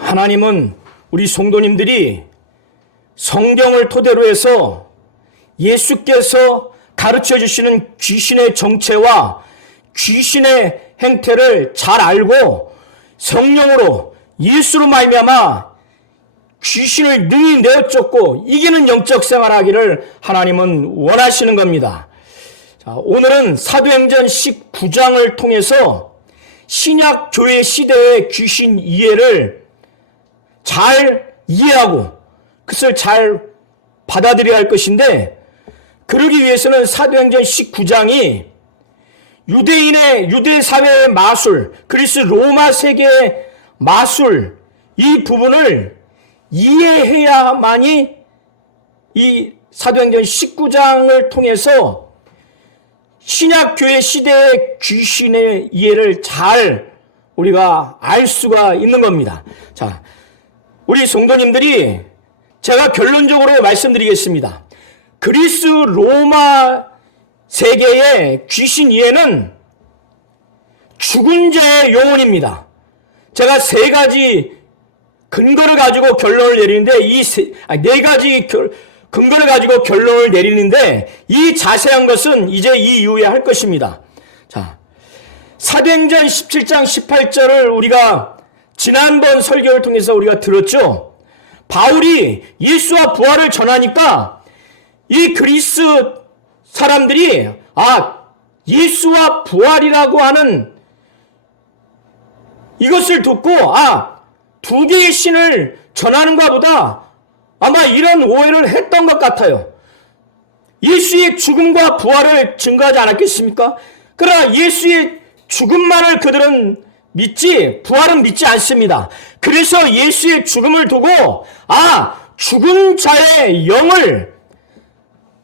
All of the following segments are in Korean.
하나님은 우리 성도님들이 성경을 토대로 해서 예수께서 가르쳐 주시는 귀신의 정체와 귀신의 행태를 잘 알고 성령으로 예수로 말미암아 귀신을 능히 내어쫓고 이기는 영적 생활하기를 하나님은 원하시는 겁니다. 자, 오늘은 사도행전 19장을 통해서 신약 교회 시대의 귀신 이해를 잘 이해하고 그것을 잘 받아들여야 할 것인데, 그러기 위해서는 사도행전 19장이 유대 사회의 마술, 그리스 로마 세계의 마술, 이 부분을 이해해야만이 이 사도행전 19장을 통해서 신약교회 시대의 귀신의 이해를 잘 우리가 알 수가 있는 겁니다. 자, 우리 성도님들이 제가 결론적으로 말씀드리겠습니다. 그리스 로마 세계의 귀신 이해는 죽은 자의 영혼입니다. 제가 세 가지 근거를 가지고 결론을 내리는데 네 가지 근거를 가지고 결론을 내리는데 이 자세한 것은 이제 이 이후에 할 것입니다. 자, 사도행전 17장 18절을 우리가 지난번 설교를 통해서 우리가 들었죠. 바울이 예수와 부활을 전하니까 이 그리스 사람들이 예수와 부활이라고 하는 이것을 듣고 두 개의 신을 전하는 것보다 아마 이런 오해를 했던 것 같아요. 예수의 죽음과 부활을 증거하지 않았겠습니까? 그러나 예수의 죽음만을 그들은 믿지 부활은 믿지 않습니다. 그래서 예수의 죽음을 두고 죽은 자의 영을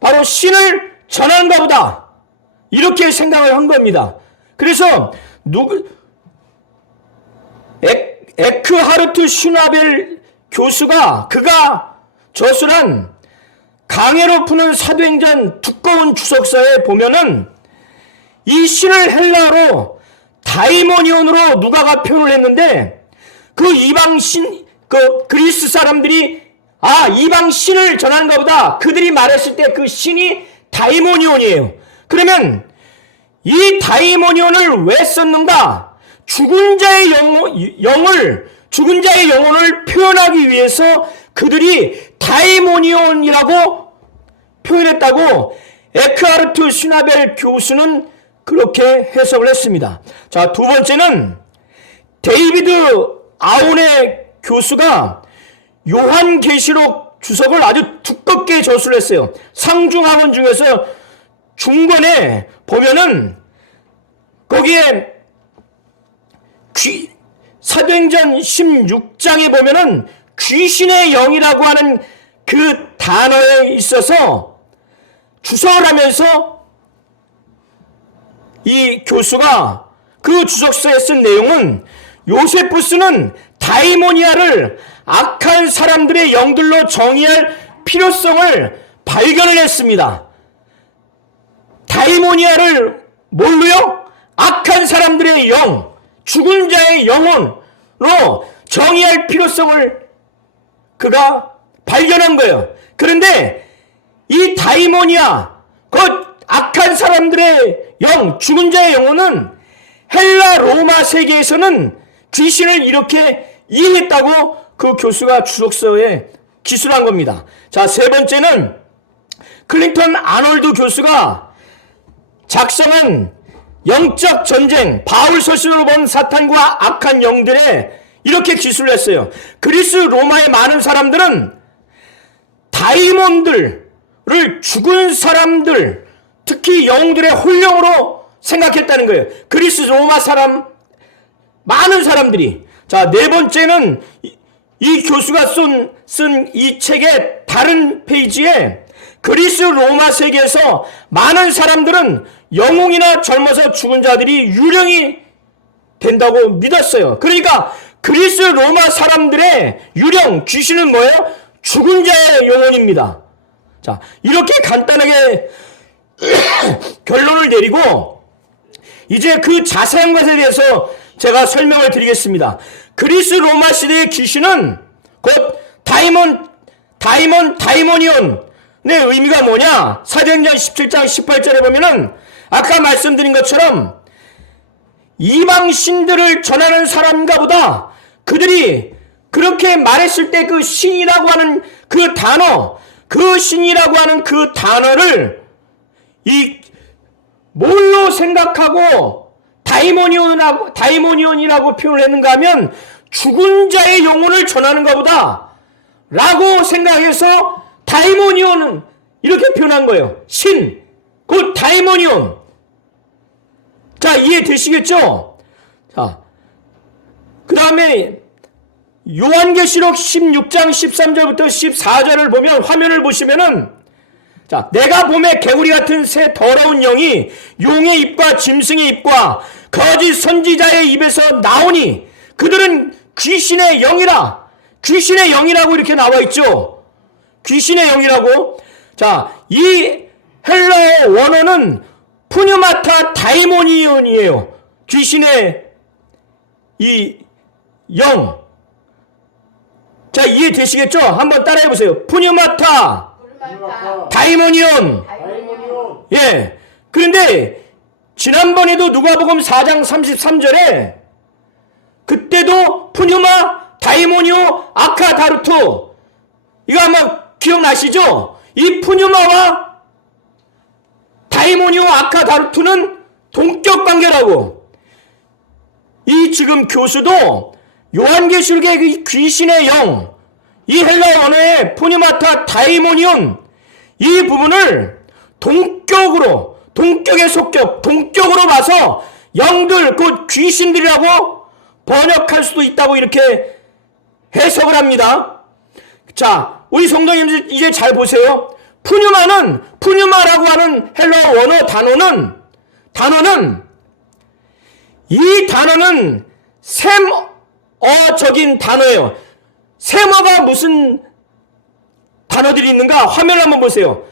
바로 신을 전하는가 보다 이렇게 생각을 한 겁니다. 그래서 에크하르트 슈나벨 교수가 그가 저술한 강해로 푸는 사도행전 두꺼운 주석서에 보면은 이 신을 헬라어로 다이모니온으로 누가가 표현을 했는데 그 이방신 그리스 사람들이 이방 신을 전하는 것보다 그들이 말했을 때 그 신이 다이모니온이에요. 그러면 이 다이모니온을 왜 썼는가? 죽은 자의 영혼을 표현하기 위해서 그들이 다이모니온이라고 표현했다고 에크하르트 슈나벨 교수는 그렇게 해석을 했습니다. 자, 두 번째는 데이비드 아온의 교수가 요한계시록 주석을 아주 두껍게 저술을 했어요. 상중하원 중에서 중권에 보면은 거기에 사도행전 16장에 보면은 귀신의 영이라고 하는 그 단어에 있어서 주석을 하면서 이 교수가 그 주석서에 쓴 내용은 요세푸스는 다이모니아를 악한 사람들의 영들로 정의할 필요성을 발견을 했습니다. 다이모니아를 뭘로요? 악한 사람들의 영, 죽은 자의 영혼으로 정의할 필요성을 그가 발견한 거예요. 그런데 이 다이모니아, 그 악한 사람들의 영, 죽은 자의 영혼은 헬라 로마 세계에서는 귀신을 이렇게 이해했다고 그 교수가 주석서에 기술한 겁니다. 자, 세 번째는 클린턴 아놀드 교수가 작성한 영적 전쟁, 바울 서신으로 본 사탄과 악한 영들에 이렇게 기술을 했어요. 그리스 로마의 많은 사람들은 다이몬들을 죽은 사람들, 특히 영들의 혼령으로 생각했다는 거예요. 그리스 로마 많은 사람들이. 자, 네 번째는 이 교수가 쓴 이 책의 다른 페이지에 그리스 로마 세계에서 많은 사람들은 영웅이나 젊어서 죽은 자들이 유령이 된다고 믿었어요. 그러니까 그리스 로마 사람들의 유령, 귀신은 뭐예요? 죽은 자의 영혼입니다. 자, 이렇게 간단하게 결론을 내리고 이제 그 자세한 것에 대해서 제가 설명을 드리겠습니다. 그리스 로마 시대의 귀신은 곧 다이모니온의 의미가 뭐냐? 사도행전 17장 18절에 보면은 아까 말씀드린 것처럼 이방 신들을 전하는 사람인가 보다. 그들이 그렇게 말했을 때 그 신이라고 하는 그 단어, 그 신이라고 하는 그 단어를 뭘로 생각하고 다이모니온이라고 표현을 했는가 하면 죽은 자의 영혼을 전하는 것보다 라고 생각해서 다이모니온은 이렇게 표현한 거예요. 신, 곧 다이모니온. 자, 이해되시겠죠? 자, 그 다음에 요한계시록 16장 13절부터 14절을 보면, 화면을 보시면은, 자, 내가 봄에 개구리 같은 새 더러운 영이 용의 입과 짐승의 입과 거짓 선지자의 입에서 나오니 그들은 귀신의 영이라. 귀신의 영이라고 이렇게 나와 있죠. 귀신의 영이라고. 자, 이 헬라어 원어는 푸뉴마타 다이모니온이에요. 귀신의 이 영. 자, 이해되시겠죠? 한번 따라해 보세요. 푸뉴마타 다이모니온. 예. 그런데 지난번에도 누가복음 4장 33절에 그때도 푸뉴마 다이모니오 아카다르토, 이거 아마 기억나시죠? 이 푸뉴마와 다이모니오 아카다르토는 동격 관계라고. 이 지금 교수도 요한계시록의 이 귀신의 영, 이 헬라어 언어의 푸뉴마타 다이모니온, 이 부분을 동격의 속격, 동격으로 봐서 영들, 곧 귀신들이라고 번역할 수도 있다고 이렇게 해석을 합니다. 자, 우리 성도님 이제 잘 보세요. 푸뉴마라고 하는 헬라어 원어 단어는 이 단어는 셈어적인 단어예요. 셈어가 무슨 단어들이 있는가? 화면을 한번 보세요.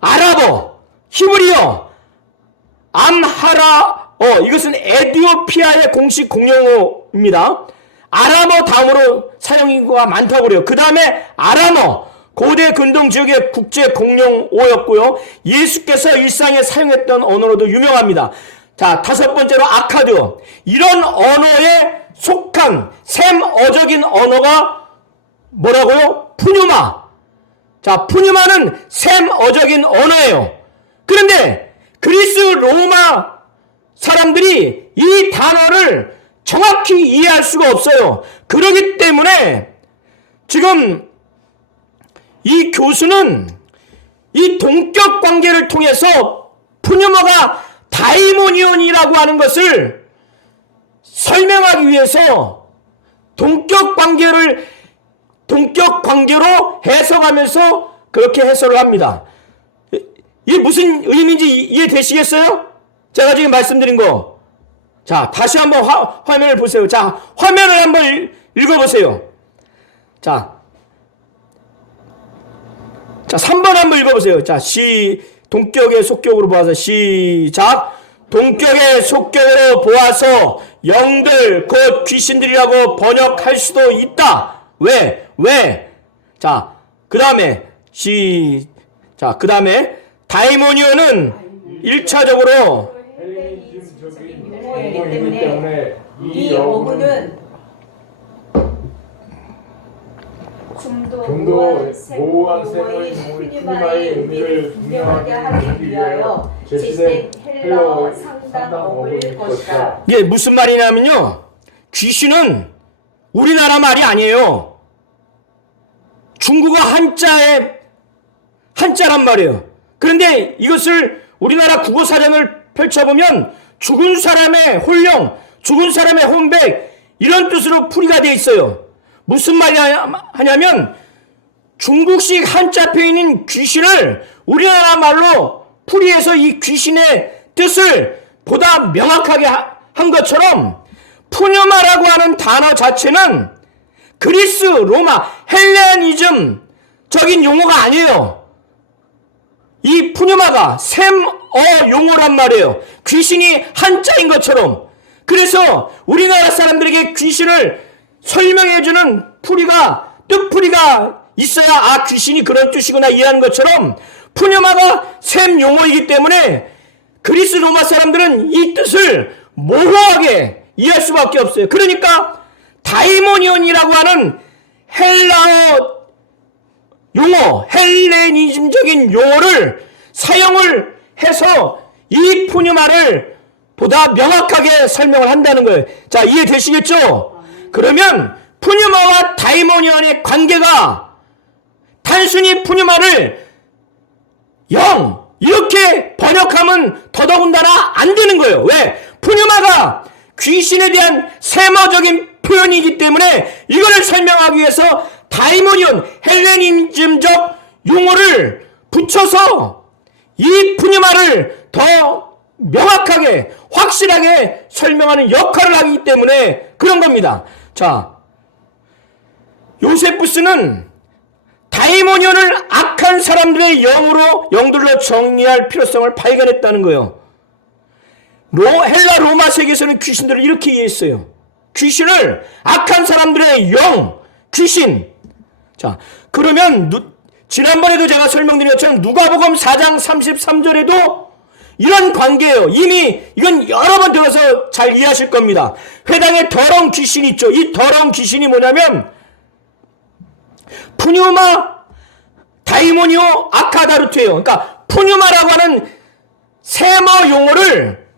아랍어, 히브리어, 암하라어, 이것은 에티오피아의 공식 공용어입니다. 아람어 다음으로 사용인구가 많다고 그래요. 그 다음에 아람어, 고대 근동 지역의 국제 공용어였고요. 예수께서 일상에 사용했던 언어로도 유명합니다. 자, 다섯 번째로 아카드어. 이런 언어에 속한 셈어적인 언어가 뭐라고요? 푸뉴마. 자, 푸뉴마는 셈어적인 언어예요. 그런데 그리스 로마 사람들이 이 단어를 정확히 이해할 수가 없어요. 그렇기 때문에 지금 이 교수는 이 동격 관계를 통해서 푸뉴마가 다이모니온이라고 하는 것을 설명하기 위해서 동격 관계로 해석하면서 그렇게 해석을 합니다. 이게 무슨 의미인지 이해되시겠어요? 제가 지금 말씀드린 거. 자, 다시 한번 화면을 보세요. 자, 화면을 한번 읽어보세요. 자, 3번 한번 읽어보세요. 자, 동격의 속격으로 보아서 시작. 동격의 속격으로 보아서 영들 곧 귀신들이라고 번역할 수도 있다. 왜? 자, 그 다음에 그 다음에 다이모니온은 1차적으로 용어이기 때문에 이 어구는 중도 모호한 셈의 푸뉴마의 의미를 분명하게 하기 위하여 제시된 헬라어 상당 어구일 것이다. 이게 무슨 말이냐면요, 귀신은 우리나라 말이 아니에요. 중국어 한자란 말이에요. 그런데 이것을 우리나라 국어사전을 펼쳐보면 죽은 사람의 혼령, 죽은 사람의 혼백, 이런 뜻으로 풀이가 되어 있어요. 무슨 말이 하냐면 중국식 한자 표현인 귀신을 우리나라 말로 풀이해서 이 귀신의 뜻을 보다 명확하게 한 것처럼 푸뉴마라고 하는 단어 자체는 그리스, 로마, 헬레니즘적인 용어가 아니에요. 이 푸뉴마가 셈어 용어란 말이에요. 귀신이 한자인 것처럼. 그래서 우리나라 사람들에게 귀신을 설명해주는 뜻풀이가 있어야 아 귀신이 그런 뜻이구나 이해하는 것처럼 푸뉴마가 셈 용어이기 때문에 그리스 로마 사람들은 이 뜻을 모호하게 이해할 수밖에 없어요. 그러니까 다이모니온이라고 하는 헬라어 용어, 헬레니즘적인 용어를 사용을 해서 이 푸뉴마를 보다 명확하게 설명을 한다는 거예요. 자, 이해되시겠죠? 그러면 푸뉴마와 다이모니온의 관계가 단순히 푸뉴마를 영 이렇게 번역하면 더더군다나 안 되는 거예요. 왜? 푸뉴마가 귀신에 대한 세머적인 표현이기 때문에 이거를 설명하기 위해서 다이모니온 헬레니즘적 용어를 붙여서 이 푸뉴마를 더 명확하게 확실하게 설명하는 역할을 하기 때문에 그런 겁니다. 자, 요세푸스는 다이모니온을 악한 사람들의 영들로 정의할 필요성을 발견했다는 거예요. 헬라 로마 세계에서는 귀신들을 이렇게 이해했어요. 귀신을 악한 사람들의 귀신. 자, 그러면 지난번에도 제가 설명드린 것처럼 누가복음 4장 33절에도 이런 관계예요. 이미 이건 여러 번 들어서 잘 이해하실 겁니다. 회당에 더러운 귀신이 있죠. 이 더러운 귀신이 뭐냐면 푸뉴마 다이모니오 아카다르트예요. 그러니까 푸뉴마라고 하는 세머 용어를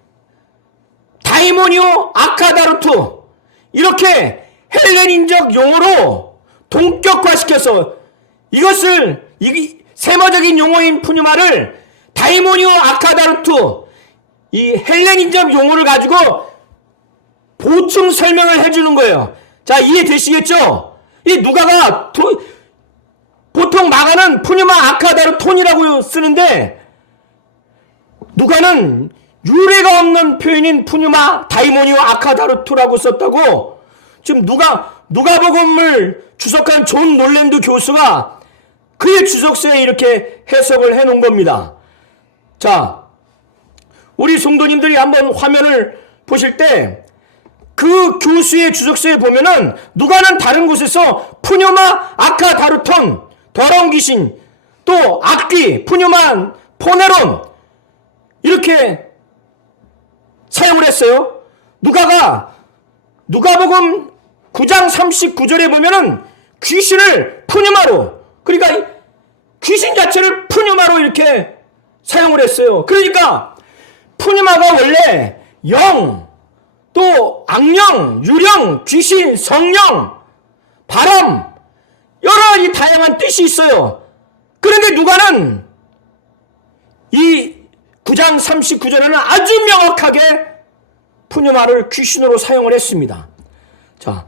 다이모니오 아카다르트 이렇게 헬레닌적 용어로 동격화시켜서 이것을 세머적인 용어인 푸뉴마를 다이모니오 아카다르트 이 헬레닌적 용어를 가지고 보충 설명을 해주는 거예요. 자, 이해되시겠죠? 이 누가가 보통 마가는 푸뉴마 아카다르톤이라고 쓰는데 누가는 유래가 없는 표현인 푸뉴마 다이모니오 아카다르토라고 썼다고 지금 누가복음을 주석한 존 놀랜드 교수가 그의 주석서에 이렇게 해석을 해놓은 겁니다. 자, 우리 성도님들이 한번 화면을 보실 때 그 교수의 주석서에 보면은 누가는 다른 곳에서 푸뉴마 아카다르톤 더러운 귀신 또 악귀 푸뉴만 포네론 이렇게 사용을 했어요. 누가복음 9장 39절에 보면은 귀신을 푸뉴마로 그러니까 귀신 자체를 푸뉴마로 이렇게 사용을 했어요. 그러니까 푸뉴마가 원래 또 악령, 유령, 귀신, 성령, 바람 여러 이 다양한 뜻이 있어요. 그런데 누가는 이 9장 39절에는 아주 명확하게 푸뉴마를 귀신으로 사용을 했습니다. 자,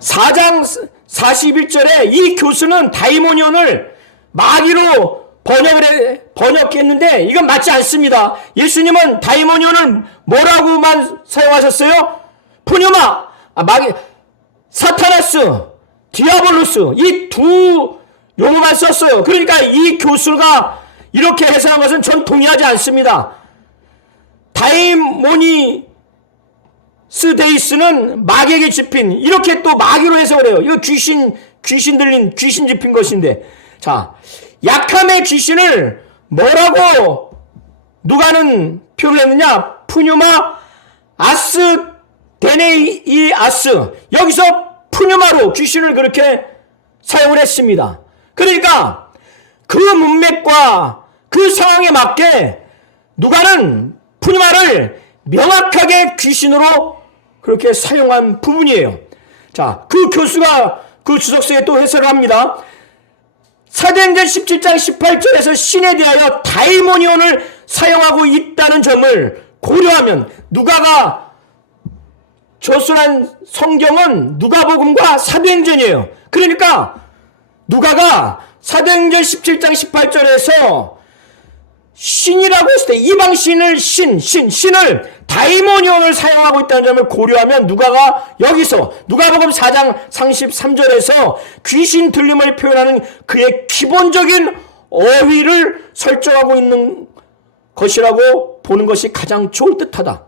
4장 41절에 이 교수는 다이모니온을 마귀로 번역했는데 이건 맞지 않습니다. 예수님은 다이모니온을 뭐라고만 사용하셨어요? 푸뉴마, 마귀, 사타나스, 디아볼로스 이 두 용어만 썼어요. 그러니까 이 교수가 이렇게 해석한 것은 전 동의하지 않습니다. 다이모니스 데이스는 마귀에게 집힌 이렇게 또 마귀로 해석을 해요. 이거 귀신 들린 귀신 집힌 것인데 자 약함의 귀신을 뭐라고 누가는 표현했느냐? 푸뉴마 아스 데네이아스 여기서 푸뉴마로 귀신을 그렇게 사용을 했습니다. 그러니까 그 문맥과 그 상황에 맞게 누가는 푸뉴마를 명확하게 귀신으로 그렇게 사용한 부분이에요. 자, 그 교수가 그 주석서에 또 해설을 합니다. 사도행전 17장 18절에서 신에 대하여 다이모니온을 사용하고 있다는 점을 고려하면 누가가 저술한 성경은 누가복음과 사도행전이에요. 그러니까 누가가 사도행전 17장 18절에서 신이라고 했을 때 이방 신을 신을 다이모니온을 사용하고 있다는 점을 고려하면 누가가 여기서 누가복음 4장 33절에서 귀신 들림을 표현하는 그의 기본적인 어휘를 설정하고 있는 것이라고 보는 것이 가장 좋을 듯하다.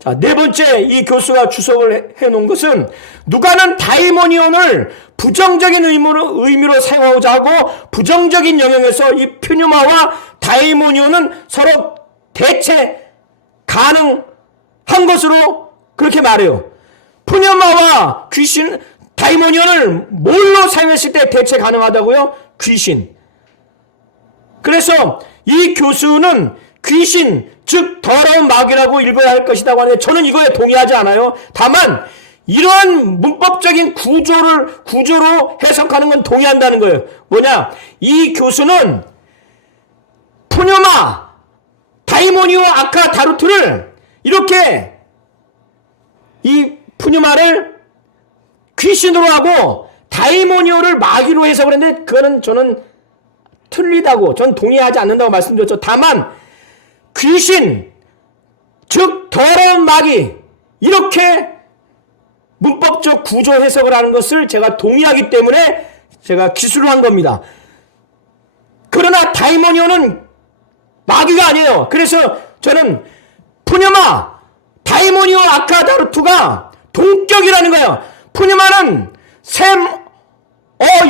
자, 네 번째 이 교수가 주석을 해놓은 것은 누가는 다이모니온을 부정적인 의미로 사용하고자 하고 부정적인 영역에서 이 푸뉴마와 다이모니온은 서로 대체 가능한 것으로 그렇게 말해요. 푸뉴마와 귀신, 다이모니온을 뭘로 사용했을 때 대체 가능하다고요? 귀신. 그래서 이 교수는 귀신, 즉 더러운 마귀라고 읽어야 할 것이라고 하는데 저는 이거에 동의하지 않아요. 다만 이러한 문법적인 구조로 해석하는 건 동의한다는 거예요. 뭐냐? 이 교수는 푸뉴마, 다이모니오 아카 다루트를 이렇게 이 푸뉴마를 귀신으로 하고 다이모니오를 마귀로 해석을 했는데 그거는 저는 틀리다고, 전 동의하지 않는다고 말씀드렸죠. 다만 귀신, 즉 더러운 마귀, 이렇게 문법적 구조 해석을 하는 것을 제가 동의하기 때문에 제가 기술을 한 겁니다. 그러나 다이모니오는 마귀가 아니에요. 그래서 저는 푸뉴마, 다이모니오 아카다루투가 동격이라는 거예요. 푸뉴마는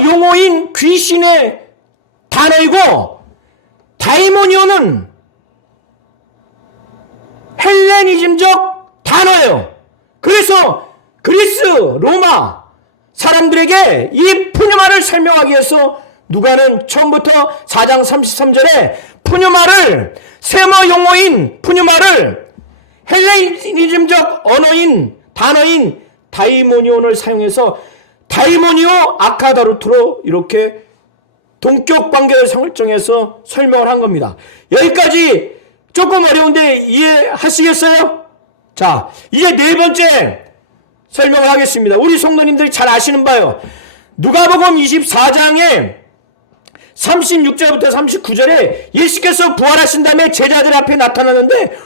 용어인 귀신의 단어이고 다이모니오는 헬레니즘적 단어예요. 그래서 그리스, 로마 사람들에게 이 푸뉴마를 설명하기 위해서 누가는 처음부터 4장 33절에 푸뉴마를 세머 용어인 푸뉴마를 헬레니즘적 단어인 다이모니온을 사용해서 다이모니오 아카다루트로 이렇게 동격 관계를 설정해서 설명을 한 겁니다. 여기까지 조금 어려운데 이해하시겠어요? 자, 이제 네 번째 설명을 하겠습니다. 우리 성도님들이 잘 아시는 바요. 누가복음 24장에 36절부터 39절에 예수께서 부활하신 다음에 제자들 앞에 나타나는데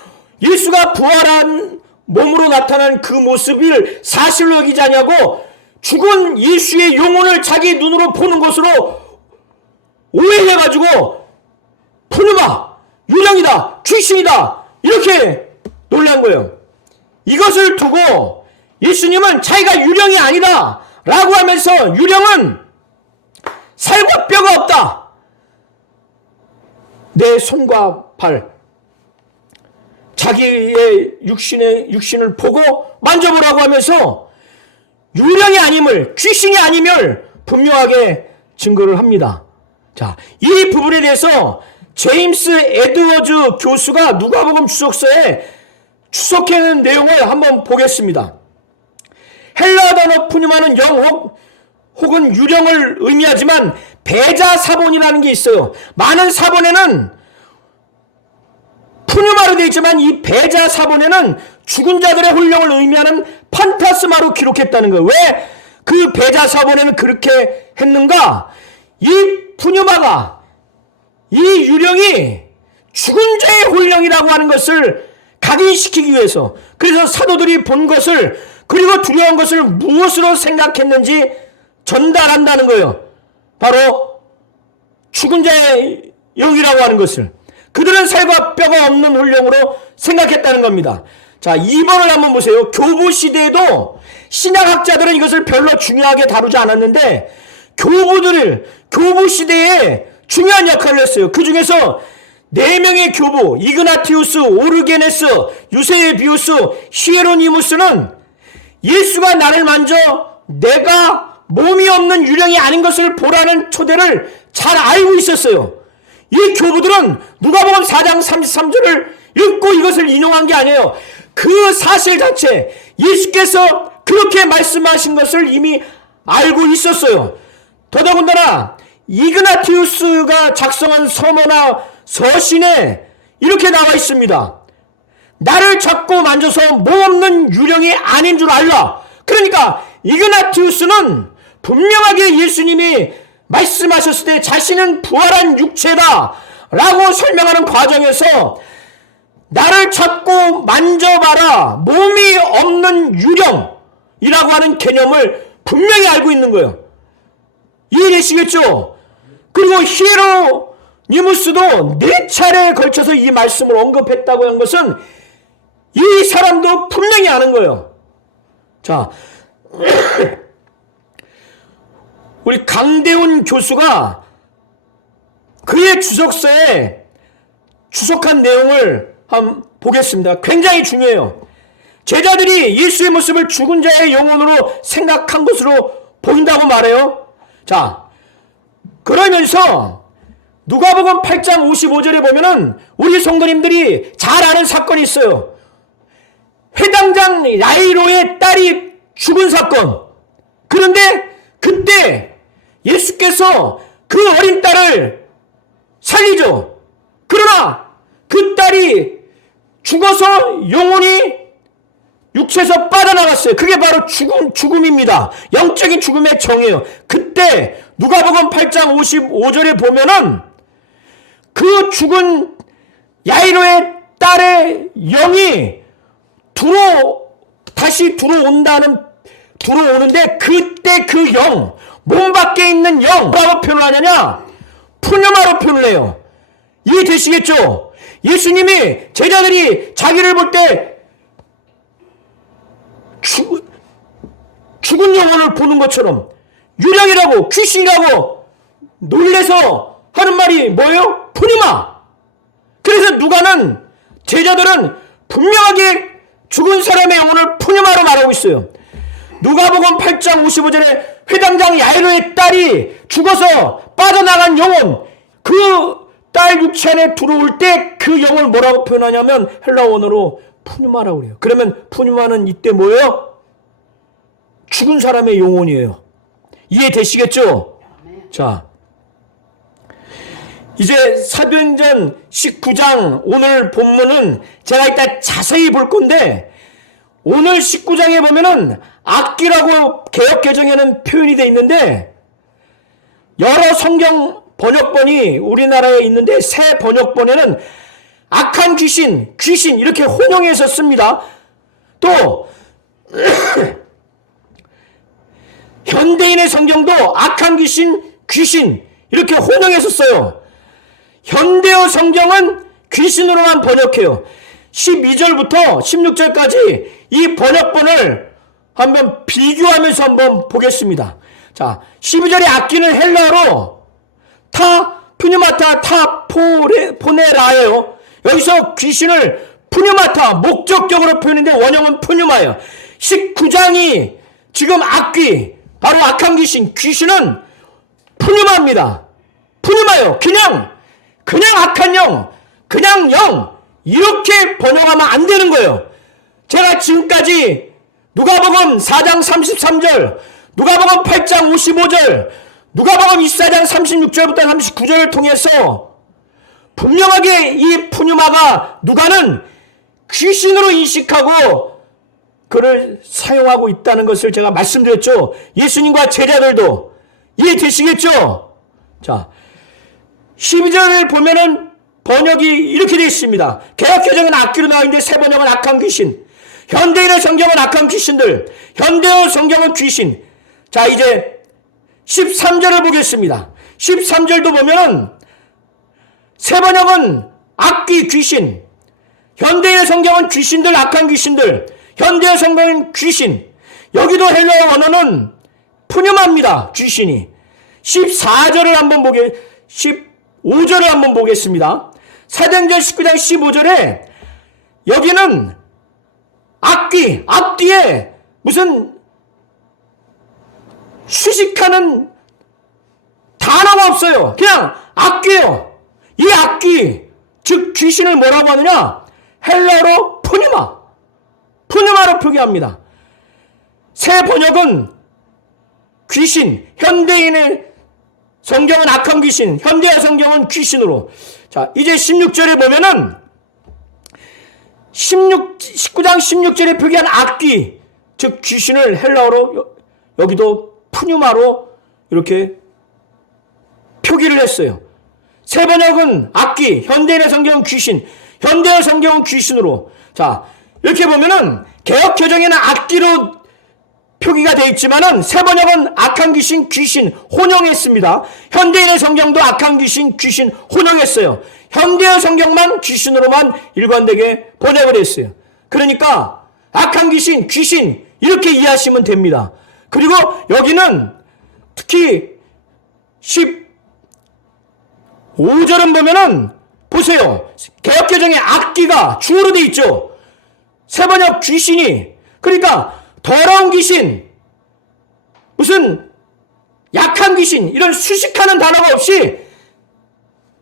예수가 부활한 몸으로 나타난 그 모습을 사실로 여기지 않냐고 죽은 예수의 영혼을 자기 눈으로 보는 것으로 오해해가지고 푸뉴마, 유령이다, 귀신이다 이렇게 놀란 거예요. 이것을 두고 예수님은 자기가 유령이 아니다 라고 하면서 유령은 살과 뼈가 없다. 내 손과 발, 자기의 육신을 보고 만져보라고 하면서 유령이 아님을, 귀신이 아님을 분명하게 증거를 합니다. 자, 이 부분에 대해서 제임스 에드워즈 교수가 누가복음 주석서에 추석해놓은 내용을 한번 보겠습니다. 헬라 단어 푸뉴마는 영 혹은 유령을 의미하지만 배자 사본이라는 게 있어요. 많은 사본에는 푸뉴마로 되어 있지만 이 배자 사본에는 죽은 자들의 혼령을 의미하는 판타스마로 기록했다는 거예요. 왜 그 배자 사본에는 그렇게 했는가? 이 푸뉴마가, 이 유령이 죽은 자의 혼령이라고 하는 것을 각인시키기 위해서, 그래서 사도들이 본 것을, 그리고 두려운 것을 무엇으로 생각했는지 전달한다는 거예요. 바로 죽은 자의 영이라고 하는 것을 그들은 살과 뼈가 없는 혼령으로 생각했다는 겁니다. 자, 2번을 한번 보세요. 교부 시대에도 신약학자들은 이것을 별로 중요하게 다루지 않았는데 교부 시대에 중요한 역할을 했어요. 그 중에서 4명의 교부, 이그나티우스, 오르게네스, 유세비우스, 히에로니무스는 예수가 나를 만져 내가 몸이 없는 유령이 아닌 것을 보라는 초대를 잘 알고 있었어요. 이 교부들은 누가복음 4장 33절을 읽고 이것을 인용한 게 아니에요. 그 사실 자체, 예수께서 그렇게 말씀하신 것을 이미 알고 있었어요. 더더군다나 이그나티우스가 작성한 서머나 서신에 이렇게 나와 있습니다. 나를 잡고 만져서 몸 없는 유령이 아닌 줄 알라. 그러니까 이그나티우스는 분명하게 예수님이 말씀하셨을 때 자신은 부활한 육체다 라고 설명하는 과정에서 나를 잡고 만져봐라, 몸이 없는 유령이라고 하는 개념을 분명히 알고 있는 거예요. 이해되시겠죠? 그리고 히에로니무스도 4차례에 걸쳐서 이 말씀을 언급했다고 한 것은 이 사람도 분명히 아는 거예요. 자, 우리 강대훈 교수가 그의 주석서에 주석한 내용을 한번 보겠습니다. 굉장히 중요해요. 제자들이 예수의 모습을 죽은 자의 영혼으로 생각한 것으로 보인다고 말해요. 자, 그러면서 누가복음 8장 55절에 보면은 우리 성도님들이 잘 아는 사건이 있어요. 회당장 야이로의 딸이 죽은 사건. 그런데 그때 예수께서 그 어린 딸을 살리죠. 그러나 그 딸이 죽어서 영혼이 육체에서 빠져나갔어요. 그게 바로 죽음입니다. 영적인 죽음의 정이에요. 그때 누가복음 8장 55절에 보면은 그 죽은 야이로의 딸의 영이 다시 들어오는데 그때 그 영, 몸 밖에 있는 영, 뭐라고 표현을 하냐냐? 푸뉴마로 표현을 해요. 이해되시겠죠? 예수님이 제자들이 자기를 볼 때 죽은 영혼을 보는 것처럼 유령이라고 귀신이라고 놀래서 하는 말이 뭐예요? 푸뉴마. 그래서 누가는 제자들은 분명하게 죽은 사람의 영혼을 푸뉴마로 말하고 있어요. 누가복음 8장 55절에 회당장 야이로의 딸이 죽어서 빠져나간 영혼, 그 딸 육체 안에 들어올 때 그 영혼을 뭐라고 표현하냐면 헬라어로 푸뉴마라고 그래요. 그러면 푸뉴마는 이때 뭐예요? 죽은 사람의 영혼이에요. 이해되시겠죠? 자, 이제 사도행전 19장 오늘 본문은 제가 이따 자세히 볼 건데, 오늘 19장에 보면은 악기라고 개역개정에는 표현이 되어 있는데, 여러 성경 번역본이 우리나라에 있는데 새 번역본에는 악한 귀신 이렇게 혼용해서 씁니다. 또 현대인의 성경도 악한 귀신 이렇게 혼용해서 써요. 현대어 성경은 귀신으로만 번역해요. 12절부터 16절까지 이 번역본을 한번 비교하면서 한번 보겠습니다. 자, 12절의 악기는 헬라어로 타 푸뉴마타 타 포네라예요. 여기서 귀신을 푸뉴마타 목적격으로 표현했는데 원형은 푸뉴마예요. 19장이 지금 악귀 바로 악한 귀신은 푸뉴마입니다. 푸뉴마요. 그냥 악한 영, 그냥 영 이렇게 번역하면 안 되는 거예요. 제가 지금까지 누가복음 4장 33절, 누가복음 8장 55절, 누가복음 24장 36절부터 39절을 통해서 분명하게 이 푸뉴마가 누가는 귀신으로 인식하고 그를 사용하고 있다는 것을 제가 말씀드렸죠. 예수님과 제자들도 이해되시겠죠? 자, 12절을 보면은 번역이 이렇게 되어 있습니다. 개역개정은 악기로 나와 있는데 새 번역은 악한 귀신. 현대인의 성경은 악한 귀신들, 현대어 성경은 귀신. 자, 이제 13절을 보겠습니다. 13절도 보면은 새 번역은 악귀 귀신, 현대의 성경은 귀신들, 악한 귀신들, 현대의 성경은 귀신. 여기도 헬라어 언어는 푸뉴마입니다. 귀신이. 14절을 한번 15절을 한번 보겠습니다. 사도행전 19장 15절에 여기는 악귀에 무슨 수식하는 단어가 없어요. 그냥 악귀예요. 이 악귀, 즉 귀신을 뭐라고 하느냐? 헬라어로 푸뉴마로 표기합니다. 새 번역은 귀신, 현대인의 성경은 악한 귀신, 현대의 성경은 귀신으로. 자, 이제 16절에 보면은 19장 16절에 표기한 악귀, 즉 귀신을 헬라어로 여기도 푸뉴마로 이렇게 표기를 했어요. 새 번역은 악귀, 현대인의 성경은 귀신, 현대의 성경은 귀신으로. 자, 이렇게 보면은 개역개정에는 악귀로 표기가 되어 있지만은 새 번역은 악한 귀신 혼용했습니다. 현대인의 성경도 악한 귀신 혼용했어요. 현대의 성경만 귀신으로만 일관되게 번역을 했어요. 그러니까 악한 귀신 이렇게 이해하시면 됩니다. 그리고 여기는 특히 15절은 보면은 보세요. 개역개정에 악귀가 주어로 돼 있죠. 세번역 귀신이, 그러니까 더러운 귀신, 무슨 약한 귀신, 이런 수식하는 단어가 없이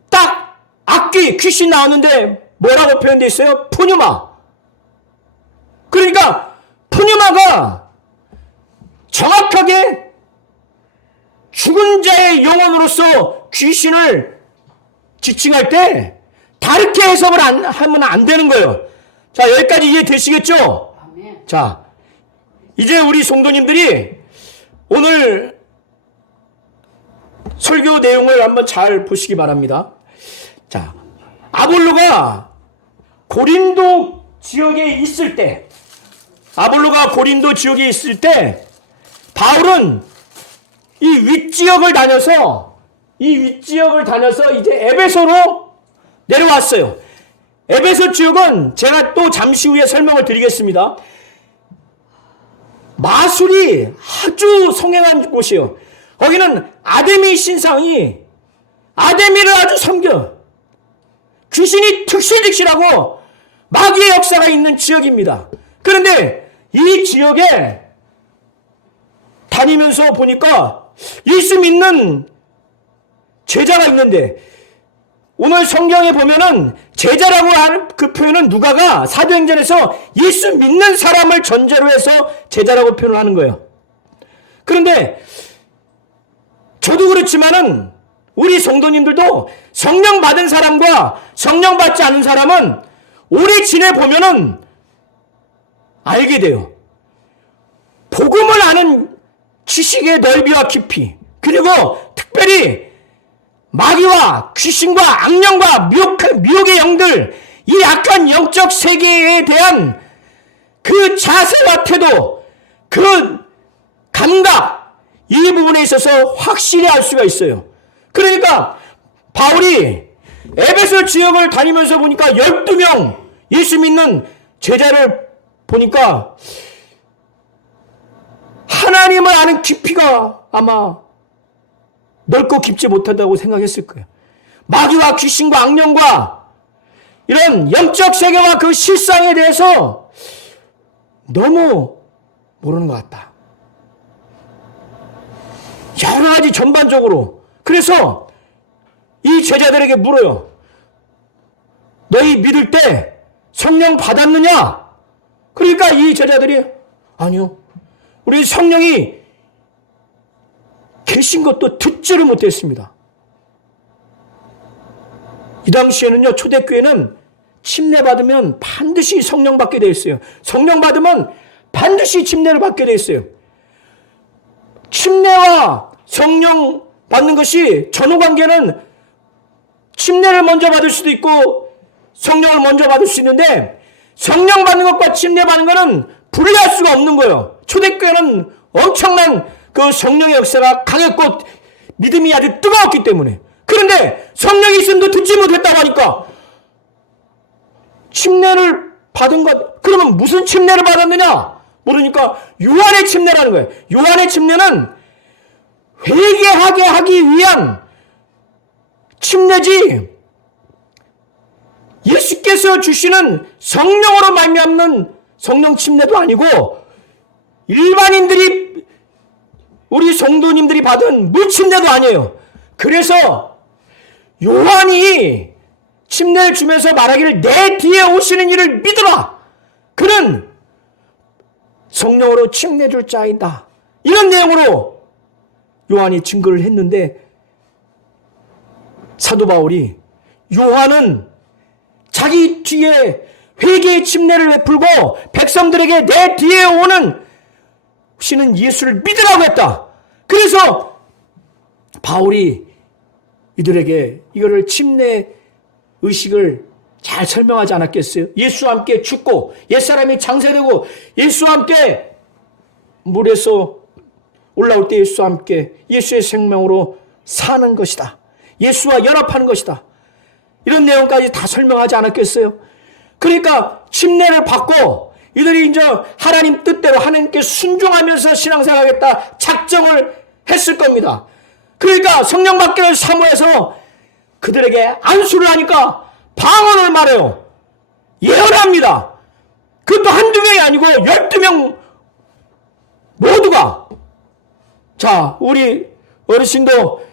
딱 악귀, 귀신 나오는데 뭐라고 표현되어 있어요? 푸뉴마. 그러니까 푸뉴마가 정확하게 죽은 자의 영혼으로서 귀신을 지칭할 때 다르게 해석을 하면 안 되는 거예요. 자, 여기까지 이해되시겠죠? 아멘. 자, 이제 우리 성도님들이 오늘 설교 내용을 한번 잘 보시기 바랍니다. 자, 아볼로가 고린도 지역에 있을 때, 바울은 이 윗지역을 다녀서 이제 에베소로 내려왔어요. 에베소 지역은 제가 또 잠시 후에 설명을 드리겠습니다. 마술이 아주 성행한 곳이에요. 거기는 아데미 신상이 아데미를 아주 섬겨. 귀신이 특실득실하고 마귀의 역사가 있는 지역입니다. 그런데 이 지역에 다니면서 보니까 예수 믿는 제자가 있는데, 오늘 성경에 보면은 제자라고 하는 그 표현은 누가가 사도행전에서 예수 믿는 사람을 전제로 해서 제자라고 표현을 하는 거예요. 그런데 저도 그렇지만은 우리 성도님들도 성령 받은 사람과 성령 받지 않은 사람은 오래 지내보면은 알게 돼요. 복음을 아는 지식의 넓이와 깊이, 그리고 특별히 마귀와 귀신과 악령과 미혹의 영들, 이 약한 영적 세계에 대한 그 자세와 태도, 그 감각, 이 부분에 있어서 확실히 알 수가 있어요. 그러니까 바울이 에베소 지역을 다니면서 보니까 12명 예수 믿는 제자를 보니까 하나님을 아는 깊이가 아마 넓고 깊지 못하다고 생각했을 거예요. 마귀와 귀신과 악령과 이런 영적 세계와 그 실상에 대해서 너무 모르는 것 같다. 여러 가지 전반적으로. 그래서 이 제자들에게 물어요. 너희 믿을 때 성령 받았느냐? 그러니까 이 제자들이 아니요. 우리 성령이 계신 것도 듣지를 못했습니다. 이 당시에는요, 초대교회는 침례받으면 반드시 성령 받게 되어 있어요. 성령 받으면 반드시 침례를 받게 되어 있어요. 침례와 성령 받는 것이 전후관계는 침례를 먼저 받을 수도 있고 성령을 먼저 받을 수 있는데, 성령 받는 것과 침례 받는 것은 분리할 수가 없는 거예요. 초대교회는 엄청난 그 성령의 역사가 강했고 믿음이 아주 뜨거웠기 때문에. 그런데 성령이 있음도 듣지 못했다고 하니까 침례를 받은 것, 그러면 무슨 침례를 받았느냐? 모르니까 요한의 침례라는 거예요. 요한의 침례는 회개하게 하기 위한 침례지 예수께서 주시는 성령으로 말미암는 성령 침례도 아니고 일반인들이, 우리 성도님들이 받은 무침례도 아니에요. 그래서 요한이 침례를 주면서 말하기를 내 뒤에 오시는 이를 믿으라. 그는 성령으로 침례 줄 자이다. 이런 내용으로 요한이 증거를 했는데, 사도 바울이 요한은 자기 뒤에 회개의 침례를 베풀고 백성들에게 내 뒤에 오는 신은 예수를 믿으라고 했다. 그래서 바울이 이들에게 이거를 침례 의식을 잘 설명하지 않았겠어요? 예수와 함께 죽고 옛사람이 장세되고 예수와 함께 물에서 올라올 때 예수와 함께 예수의 생명으로 사는 것이다. 예수와 연합하는 것이다. 이런 내용까지 다 설명하지 않았겠어요? 그러니까 침례를 받고 이들이 이제 하나님 뜻대로 하나님께 순종하면서 신앙생활하겠다 작정을 했을 겁니다. 그러니까 성령 받기를 사모해서 그들에게 안수를 하니까 방언을 말해요. 예언합니다. 그것도 한두 명이 아니고 12명 모두가. 자, 우리 어르신도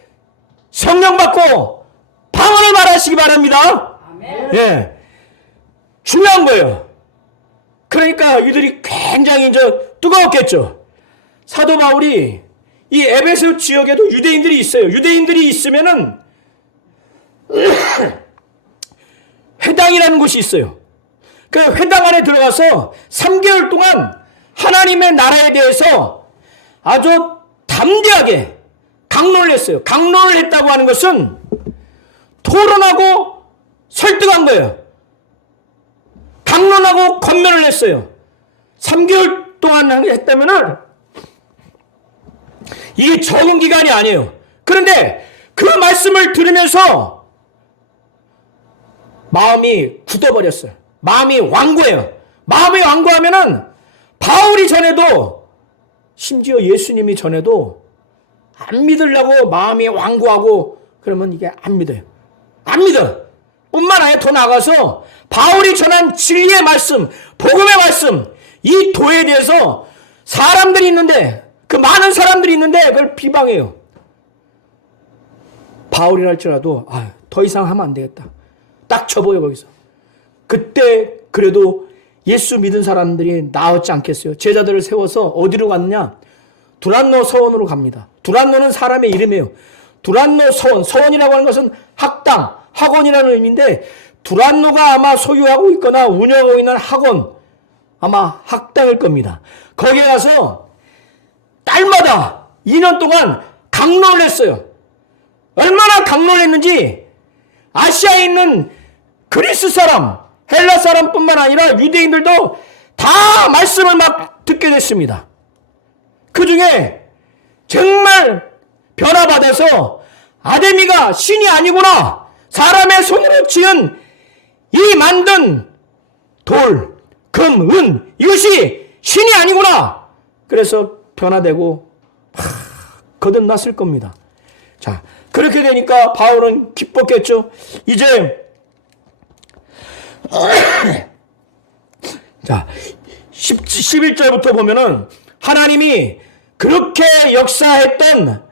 성령 받고 방언을 말하시기 바랍니다. 아멘. 예. 중요한 거예요. 그러니까 이들이 굉장히 이제 뜨거웠겠죠. 사도 바울이 이 에베소 지역에도 유대인들이 있어요. 유대인들이 있으면은 회당이라는 곳이 있어요. 그 회당 안에 들어가서 3개월 동안 하나님의 나라에 대해서 아주 담대하게 강론을 했어요. 강론을 했다고 하는 것은 토론하고 설득한 거예요. 강론하고 권면을 했어요. 3개월 동안 했다면은 이게 적은 기간이 아니에요. 그런데 그 말씀을 들으면서 마음이 굳어버렸어요. 마음이 완고해요. 마음이 완고하면은 바울이 전에도 심지어 예수님이 전에도 안 믿으려고 마음이 완고하고 그러면 이게 안 믿어요. 안 믿어. 뿐만 아니라 더 나가서 바울이 전한 진리의 말씀, 복음의 말씀, 이 도에 대해서 사람들이 있는데 그 많은 사람들이 있는데 그걸 비방해요. 바울이랄지라도 더 이상 하면 안 되겠다. 딱 접어요 거기서. 그때 그래도 예수 믿은 사람들이 나왔지 않겠어요. 제자들을 세워서 어디로 갔느냐? 두란노 서원으로 갑니다. 두란노는 사람의 이름이에요. 두란노 서원, 서원이라고 하는 것은 학당, 학원이라는 의미인데 두란노가 아마 소유하고 있거나 운영하고 있는 학원, 아마 학당일 겁니다. 거기에 가서 딸마다 2년 동안 강론을 했어요. 얼마나 강론을 했는지 아시아에 있는 그리스 사람, 헬라 사람뿐만 아니라 유대인들도 다 말씀을 막 듣게 됐습니다. 그 중에 정말 변화받아서 아데미가 신이 아니구나. 사람의 손으로 지은 이 만든 돌, 금, 은 이것이 신이 아니구나. 그래서 변화되고 거듭났을 겁니다. 자, 그렇게 되니까 바울은 기뻤겠죠. 이제 자 11절부터 보면은 하나님이 그렇게 역사했던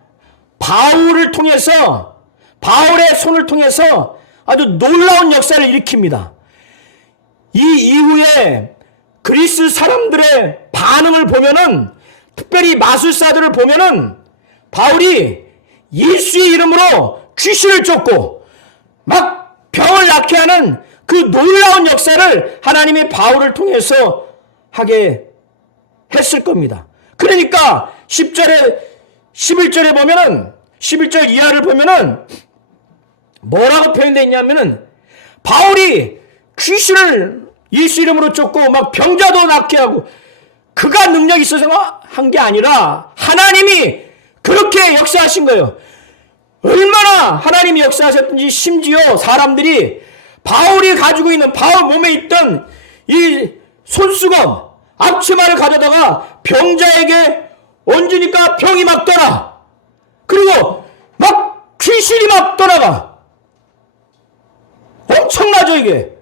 바울을 통해서 바울의 손을 통해서 아주 놀라운 역사를 일으킵니다. 이 이후에 그리스 사람들의 반응을 보면은 특별히 마술사들을 보면은 바울이 예수의 이름으로 귀신을 쫓고 막 병을 낫게 하는 그 놀라운 역사를 하나님이 바울을 통해서 하게 했을 겁니다. 그러니까 10절에 11절에 보면은 11절 이하를 보면은 뭐라고 표현되어 있냐면은 바울이 귀신을 예수 이름으로 쫓고 막 병자도 낫게 하고 그가 능력이 있어서 한 게 아니라 하나님이 그렇게 역사하신 거예요. 얼마나 하나님이 역사하셨든지 심지어 사람들이 바울이 가지고 있는 바울 몸에 있던 이 손수건 앞치마를 가져다가 병자에게 얹으니까 병이 막 떠나. 그리고 막 귀신이 막 떠나가. 엄청나죠 이게.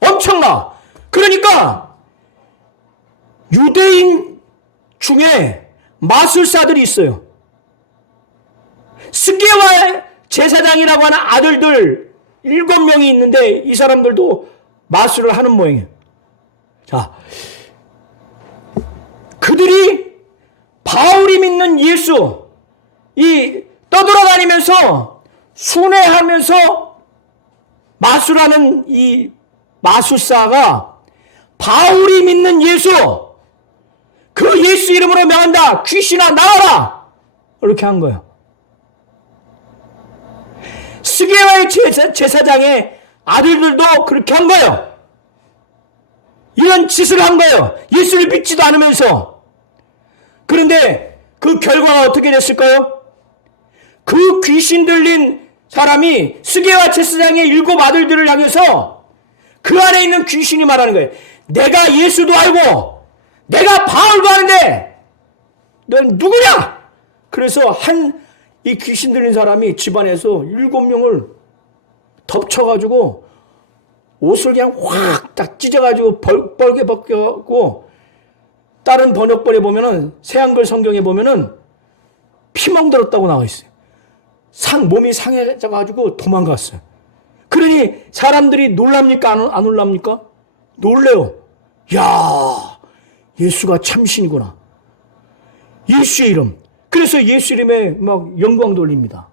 엄청나. 그러니까 유대인 중에 마술사들이 있어요. 스게와 제사장이라고 하는 아들들 7명이 있는데 이 사람들도 마술을 하는 모양이에요. 자, 그들이 바울이 믿는 예수 이 떠돌아다니면서 순회하면서 마술하는 이 마술사가 바울이 믿는 예수 그 예수 이름으로 명한다. 귀신아 나와라. 이렇게 한 거예요. 스게와의 제사장의 아들들도 그렇게 한 거예요. 이런 짓을 한 거예요. 예수를 믿지도 않으면서. 그런데 그 결과가 어떻게 됐을까요? 그 귀신 들린 사람이 스게와 제사장의 7 아들들을 향해서 그 안에 있는 귀신이 말하는 거예요. 내가 예수도 알고 내가 바울도 아는데 넌 누구냐? 그래서 이 귀신 들린 사람이 집안에서 7명을 덮쳐가지고 옷을 그냥 확 딱 찢어가지고 뻘게 벗겨갖고, 다른 번역본에 보면은, 새한글 성경에 보면은 피멍 들었다고 나와 있어요. 몸이 상해져가지고 도망갔어요. 그러니 사람들이 놀랍니까? 안 놀랍니까? 놀래요. 야, 예수가 참신이구나. 예수의 이름. 그래서 예수 이름에 막 영광 돌립니다.